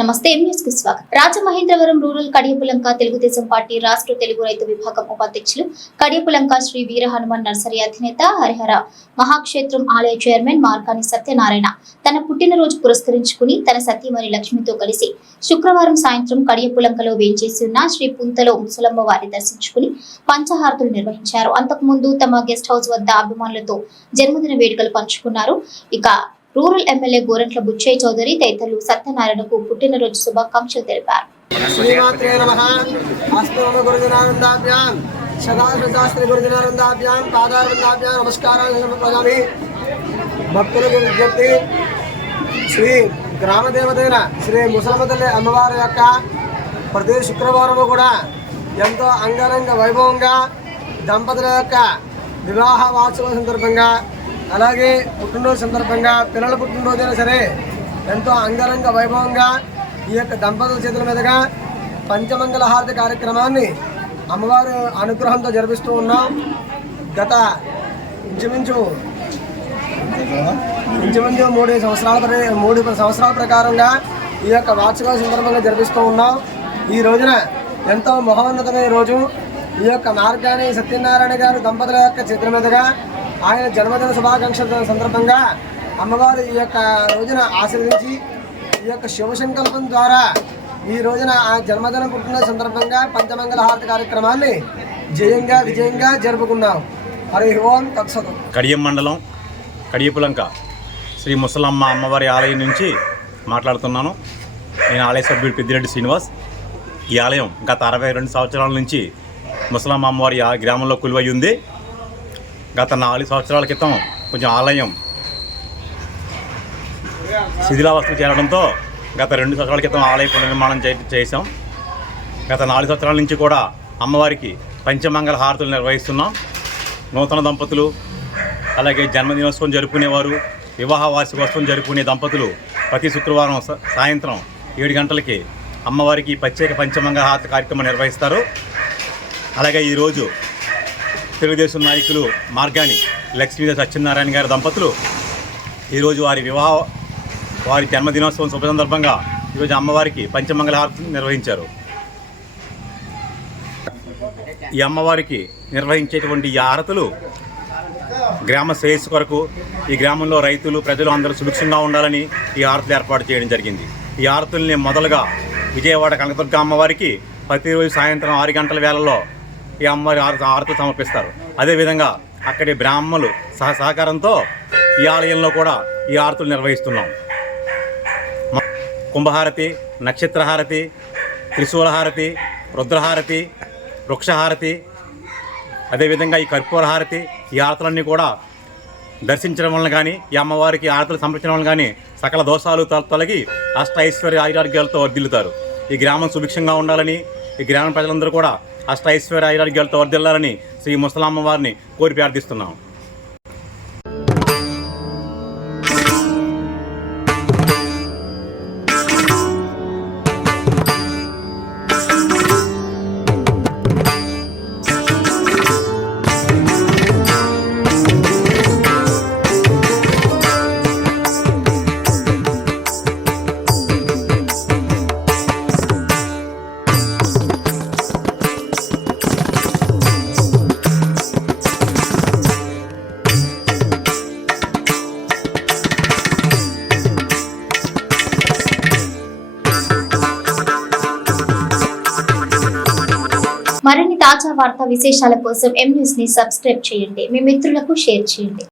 నమస్తే న్యూస్ కి స్వాగతం. రాజమహేంద్రవరం రూరల్ కడియపులంక తెలుగుదేశం పార్టీ రాష్ట్ర తెలుగు రైతు విభాగం ఉపాధ్యక్షులు కడియపులంక శ్రీ వీర హనుమాన్ నర్సరీ అధినేత హరిహర మహాక్షేత్రం ఆలయ చైర్మన్ మార్కాని సత్యనారాయణ తన పుట్టినరోజు పురస్కరించుకుని తన సతీమణి లక్ష్మితో కలిసి శుక్రవారం సాయంత్రం కడియపులంకలో వేంచేసి ఉన్న శ్రీ పుంతలో ముసలమ్మ వారి దర్శించుకుని పంచహారతులు నిర్వహించారు. అంతకుముందు తమ గెస్ట్ హౌస్ వద్ద అభిమానులతో జన్మదిన వేడుకలు పంచుకున్నారు. ఇక రూరల్ ఎమ్మెల్యే గోరంట్ల బుచ్చయ్య చౌదరి తదితరులు సత్యనారాయణకు పుట్టినరోజు శుభాకాంక్షలు తెలిపారు. శ్రీ గ్రామ దేవతైన శ్రీ ముసలమ్మ తల్లి అమ్మవారి యొక్క ప్రతి శుక్రవారము కూడా ఎంతో అంగరంగ వైభవంగా దంపతుల యొక్క వివాహ వార్షిక సందర్భంగా అలాగే పుట్టినరోజు సందర్భంగా పిల్లల పుట్టినరోజైనా సరే ఎంతో అంగరంగ వైభవంగా ఈ యొక్క దంపతుల చేతుల మీదుగా పంచమంగళ హారతి కార్యక్రమాన్ని అమ్మవారి అనుగ్రహంతో జరిపిస్తూ ఉన్నాం. గత ఇంచుమించు 3 సంవత్సరాల ప్రకారంగా ఈ యొక్క వార్షిక సందర్భంగా జరిపిస్తూ ఉన్నాం. ఈ రోజున ఎంతో మహోన్నతమైన రోజు. ఈ యొక్క మార్గాన్ని సత్యనారాయణ గారు దంపతుల యొక్క చేతుల మీదుగా ఆయన జన్మదిన శుభాకాంక్షల సందర్భంగా అమ్మవారు ఈ యొక్క రోజున ఆశీర్వదించి ఈ యొక్క శివసంకల్పం ద్వారా ఈ రోజున ఆ జన్మదిన పుట్టిన సందర్భంగా పంచమంగళ హారతి కార్యక్రమాన్ని విజయంగా జరుపుకున్నాం. హరి ఓం తత్సతు. కడియం మండలం కడియపులంక శ్రీ ముసలమ్మ అమ్మవారి ఆలయం నుంచి మాట్లాడుతున్నాను. నేను ఆలయ సభ్యుడు పెద్దిరెడ్డి శ్రీనివాస్. ఈ ఆలయం గత 62 సంవత్సరాల నుంచి ముసలమ్మ అమ్మవారి గ్రామంలో కొలువై ఉంది. గత 4 సంవత్సరాల క్రితం కొంచెం ఆలయం శిథిలావస్థకు చేరడంతో గత 2 సంవత్సరాల క్రితం ఆలయ పునర్నిర్మాణం చేశాం. గత 4 సంవత్సరాల నుంచి కూడా అమ్మవారికి పంచమంగళ హారతులు నిర్వహిస్తున్నాం. నూతన దంపతులు అలాగే జన్మదినోత్సవం జరుపుకునేవారు, వివాహ వార్షికోత్సవం జరుపుకునే దంపతులు ప్రతి శుక్రవారం సాయంత్రం 7 గంటలకి అమ్మవారికి ప్రత్యేక పంచమంగళ హారతి కార్యక్రమం నిర్వహిస్తారు. అలాగే ఈరోజు తెలుగుదేశం నాయకులు మార్గాని లక్ష్మీ సత్యనారాయణ గారి దంపతులు ఈరోజు వారి జన్మదినోత్సవం శుభ సందర్భంగా ఈరోజు అమ్మవారికి పంచమంగళ హారతి నిర్వహించారు. ఈ అమ్మవారికి నిర్వహించేటువంటి ఈ హారతులు గ్రామ శ్రేయస్సు కొరకు, ఈ గ్రామంలో రైతులు ప్రజలు అందరూ సుభిక్షంగా ఉండాలని ఈ హారతులు ఏర్పాటు చేయడం జరిగింది. ఈ హారతుల్ని మొదలుగా విజయవాడ కనకదుర్గ అమ్మవారికి ప్రతిరోజు సాయంత్రం 6 గంటల వేళల్లో ఈ అమ్మవారి హారతులు సమర్పిస్తారు. అదేవిధంగా అక్కడి బ్రాహ్మణులు సహకారంతో ఈ ఆలయంలో కూడా ఈ హారతులు నిర్వహిస్తున్నాం. కుంభహారతి, నక్షత్రహారతి, త్రిశూలహారతి, రుద్రహారతి, వృక్షహారతి, అదేవిధంగా ఈ కర్పూర హారతి, ఈ హారతులన్నీ కూడా దర్శించడం వలన కానీ ఈ అమ్మవారికి హారతులు సమర్పించడం వలన కానీ సకల దోషాలు తొలగి అష్ట ఐశ్వర్య ఆరోగ్యాలతో వర్ధిల్లుతారు. ఈ గ్రామం సుభిక్షంగా ఉండాలని, ఈ గ్రామ ప్రజలందరూ కూడా అష్ట ఐశ్వర్య ఆరోగ్యాలతో వర్ధిల్లాలని శ్రీ ముసలమ్మ వారిని కోరి ప్రార్థిస్తున్నాం. మరిన్ని తాజా వార్తా విశేషాల కోసం ఎం న్యూస్ ని సబ్స్క్రైబ్ చేయండి. మీ మిత్రులకు షేర్ చేయండి.